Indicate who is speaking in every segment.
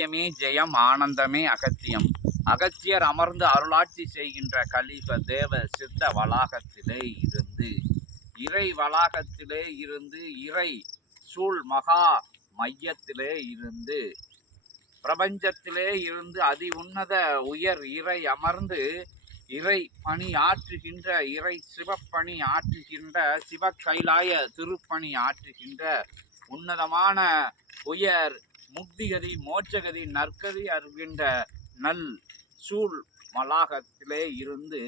Speaker 1: சத்தியமே ஜெயம் ஆனந்தமே அகத்தியம். அகத்தியர் அமர்ந்து அருளாட்சி செய்கின்ற கலிப தேவ சித்த வளாகத்திலே இருந்து இறை வளாகத்திலே இருந்து இறை சூழ் மகா மையத்திலே இருந்து பிரபஞ்சத்திலே இருந்து அதி உன்னத உயர் இறை அமர்ந்து இறை பணி ஆற்றுகின்ற இறை சிவப்பணி ஆற்றுகின்ற சிவ கைலாய திருப்பணி ஆற்றுகின்ற உன்னதமான உயர் முக்திகதி மோட்சகதி நற்கதி அறிகின்ற நல் சூழ் மலாகத்திலே இருந்து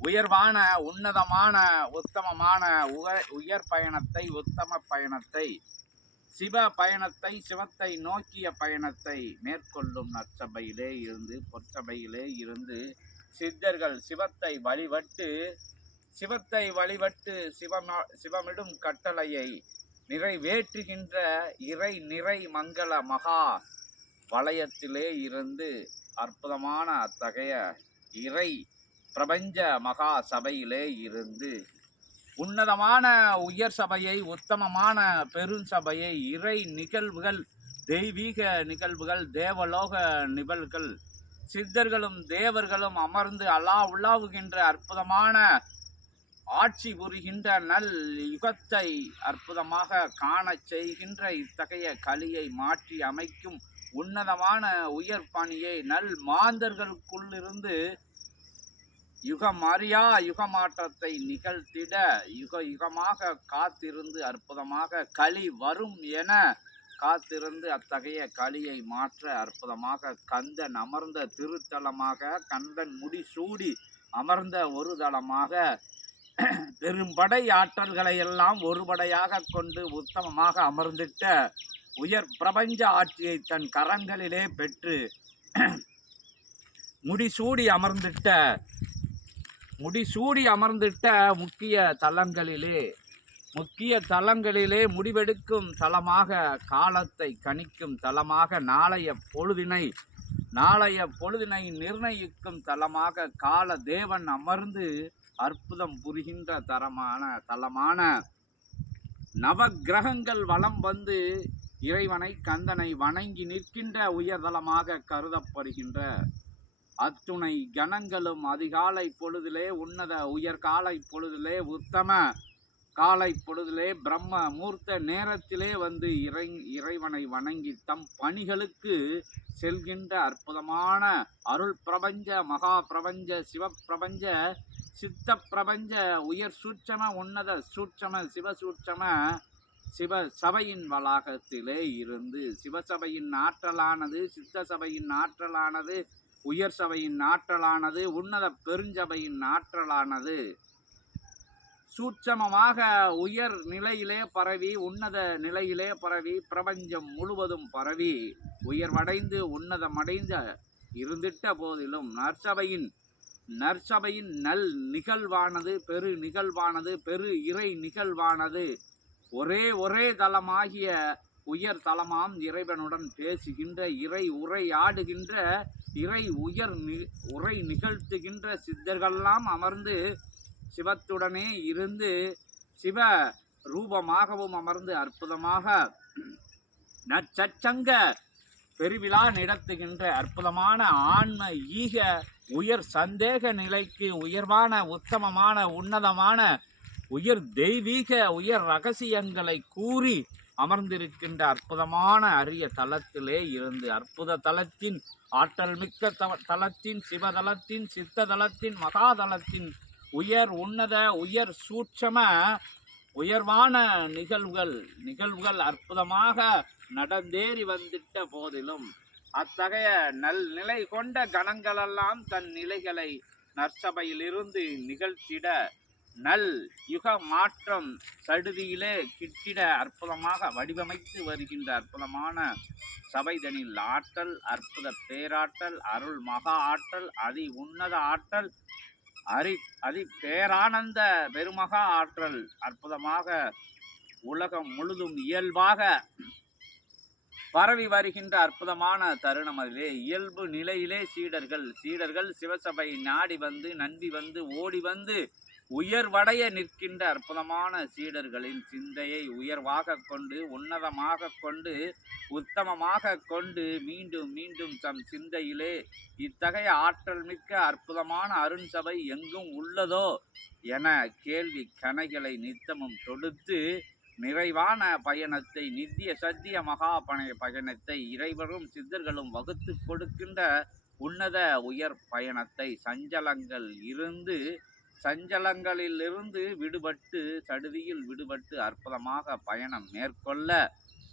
Speaker 1: உயர்வான உன்னதமான உத்தமமான உக- உயர் பயணத்தை உத்தம பயணத்தை சிவ பயணத்தை சிவத்தை நோக்கிய பயணத்தை மேற்கொள்ளும் நற்சபையிலே இருந்து பொற்சபையிலே இருந்து சித்தர்கள் சிவத்தை வழிபட்டு சிவத்தை வழிபட்டு சிவம சிவமிடும் கட்டளையை நிறைவேற்றுகின்ற இறை நிறை மங்கள மகா வலயத்திலே இருந்து அற்புதமான அத்தகைய இறை பிரபஞ்ச மகா சபையிலே இருந்து உன்னதமான உயர் சபையை உத்தமமான பெருஞ்சபையை இறை நிகழ்வுகள் தெய்வீக நிகழ்வுகள் தேவலோக நிகழ்வுகள் சித்தர்களும் தேவர்களும் அமர்ந்து அல்லா உள்ளாவுகின்ற அற்புதமான ஆட்சி புரிகின்ற நல் யுகத்தை அற்புதமாக காணச் செய்கின்ற இத்தகைய கலியை மாற்றி அமைக்கும் உன்னதமான உயர் பணியை நல் மாந்தர்களுக்குள்ளிருந்து யுகமறியா யுகமாற்றத்தை நிகழ்த்திட யுக யுகமாக காத்திருந்து அற்புதமாக களி வரும் என காத்திருந்து அத்தகைய களியை மாற்ற அற்புதமாக கந்தன் அமர்ந்த திருத்தலமாக கந்தன் முடி சூடி அமர்ந்த ஒரு தளமாக பெரும்படை ஆற்றல்களை எல்லாம் ஒருபடையாக கொண்டு உத்தமமாக அமர்ந்திட்ட உயர் பிரபஞ்ச ஆட்சியை தன் கரங்களிலே பெற்று முடிசூடி அமர்ந்திட்ட முடிசூடி அமர்ந்திட்ட முக்கிய தலங்களிலே முக்கிய தலங்களிலே முடிவெடுக்கும் தலமாக காலத்தை கணிக்கும் தலமாக நாளைய பொழுதினை நாளைய பொழுதினை நிர்ணயிக்கும் தலமாக கால தேவன் அமர்ந்து அற்புதம் புரிகின்ற தரமான தலமான நவக்கிரகங்கள் வளம் வந்து இறைவனை கந்தனை வணங்கி நிற்கின்ற உயர்தலமாக கருதப்படுகின்ற அத்துணை கணங்களும் அதிகாலை பொழுதிலே உன்னத உயர்காலை பொழுதிலே உத்தம காலை பொழுதிலே பிரம்ம மூர்த்த நேரத்திலே வந்து இறை இறைவனை வணங்கி தம் பணிகளுக்கு செல்கின்ற அற்புதமான அருள் பிரபஞ்ச மகா பிரபஞ்ச சிவப்பிரபஞ்ச சித்த பிரபஞ்ச உயர் சூட்சம உன்னத சூட்சம சிவசூட்சம சிவ சபையின் வளாகத்திலே இருந்து சிவசபையின் ஆற்றலானது சித்த சபையின் ஆற்றலானது உயர் சபையின் ஆற்றலானது உன்னத பெருஞ்சபையின் ஆற்றலானது. சூட்சமமாக உயர் நிலையிலே பரவி உன்னத நிலையிலே பரவி பிரபஞ்சம் முழுவதும் பரவி உயர்வடைந்து உன்னதமடைந்த இருந்திட்ட போதிலும் நற்சபையின் நற்சபையின் நல் நிகழ்வானது பெரு நிகழ்வானது பெரு இறை நிகழ்வானது. ஒரே ஒரே தலமாகிய உயர் தலமாம் இறைவனுடன் பேசுகின்ற இறை உரையாடுகின்ற இறை உயர் நி உரை நிகழ்த்துகின்ற சித்தர்களெல்லாம் அமர்ந்து சிவத்துடனே இருந்து சிவ ரூபமாகவும் அமர்ந்து அற்புதமாக நற்சச்சங்க பெருவிழா நடத்துகின்ற அற்புதமான ஆன்ம ஈக உயர் சந்தேக நிலைக்கு உயர்வான உத்தமமான உன்னதமான உயர் தெய்வீக உயர் ரகசியங்களை கூறி அமர்ந்திருக்கின்ற அற்புதமான அரிய தலத்திலே இருந்து அற்புத தலத்தின் ஆற்றல் மிக்க தவ தலத்தின் சிவதலத்தின் சித்த தலத்தின் உயர் உன்னத உயர் சூட்சம உயர்வான நிகழ்வுகள் நிகழ்வுகள் அற்புதமாக நடந்தேறி வந்திட்ட போதிலும் அத்தகைய நல்நிலை கொண்ட கணங்களெல்லாம் தன் நிலைகளை நற்சபையிலிருந்து நிகழ்த்திட நல் யுக மாற்றம் சடுதியிலே கிட்டிட அற்புதமாக வடிவமைத்து வருகின்ற அற்புதமான சபைதனில் ஆற்றல் அற்புத பேராற்றல் அருள் மகா ஆற்றல் அதி உன்னத ஆற்றல் அரி அதி பேரானந்த பெருமகா ஆற்றல் அற்புதமாக உலகம் முழுதும் இயல்பாக பரவி வருகின்ற அற்புதமான தருணம் அதிலே. இயல்பு நிலையிலே சீடர்கள் சீடர்கள் சிவசபை நாடி வந்து நம்பி வந்து ஓடி வந்து உயர்வடைய நிற்கின்ற அற்புதமான சீடர்களின் சிந்தையை உயர்வாக கொண்டு உன்னதமாக கொண்டு உத்தமமாக கொண்டு மீண்டும் மீண்டும் தம் சிந்தையிலே இத்தகைய ஆற்றல் மிக்க அற்புதமான அருண் சபை எங்கும் உள்ளதோ என கேள்வி கணைகளை நித்தமும் தொடுத்து நிறைவான பயணத்தை நித்திய சத்திய மகா பயணத்தை இறைவரும் சித்தர்களும் வகுத்து கொடுக்கின்ற உன்னத உயர் பயணத்தை சஞ்சலங்கள் இருந்து சஞ்சலங்களிலிருந்து விடுபட்டு சடுதியில் விடுபட்டு அற்புதமாக பயணம் மேற்கொள்ள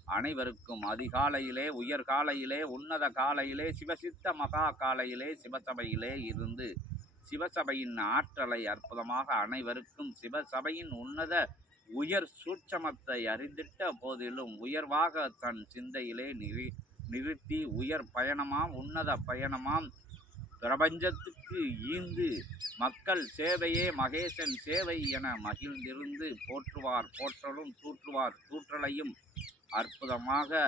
Speaker 1: அனைவருக்கும் அதிகாலையிலே உயர்காலையிலே உன்னத காலையிலே சிவசித்த மகா காலையிலே சிவசபையிலே இருந்து சிவசபையின் ஆற்றலை அற்புதமாக அனைவருக்கும் சிவசபையின் உன்னத உயர் சூட்சமத்தை அறிந்திட்ட போதிலும் உயர்வாக தன் சிந்தையிலே நிறு நிறுத்தி உயர் பயணமாம் உன்னத பயணமாம். பிரபஞ்சத்துக்கு ஈந்து மக்கள் சேவையே மகேசன் சேவை என மகிழ்ந்திருந்து போற்றுவார் போற்றலும் தூற்றுவார். தூற்றலையும் அற்புதமாக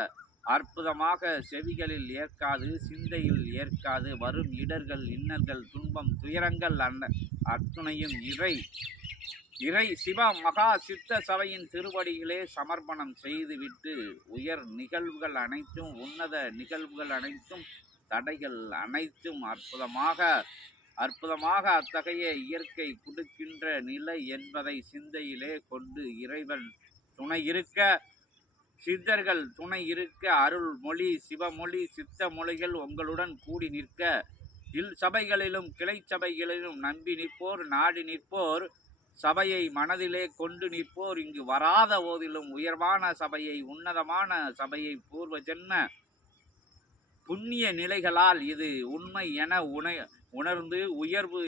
Speaker 1: அற்புதமாக செவிகளில் ஏற்காது சிந்தையில் ஏற்காது. வரும் இடர்கள் இன்னல்கள் துன்பம் துயரங்கள் அன்ன அத்துணையும் இறை இறை சிவ மகா சித்த சபையின் திருவடிகளே சமர்ப்பணம் செய்துவிட்டு உயர் நிகழ்வுகள் அனைத்தும் உன்னத நிகழ்வுகள் அனைத்தும் தடைகள் அனைத்தும் அற்புதமாக அற்புதமாக அத்தகைய இயற்கை கொடுக்கின்ற நிலை என்பதை சிந்தையிலே கொண்டு இறைவன் துணை இருக்க சித்தர்கள் துணை இருக்க அருள் மொழி சிவமொழி சித்த மொழிகள் உங்களுடன் கூடி நிற்க இல் சபைகளிலும் கிளை சபைகளிலும் நம்பி நிற்போர் நாடி நிற்போர் சபையை மனதிலே கொண்டு நிற்போர். இங்கு வராத போதிலும் உயர்வான சபையை உன்னதமான சபையை பூர்வ ஜென்ம புண்ணிய நிலைகளால் இது உண்மை என உண உணர்ந்து உயர்வு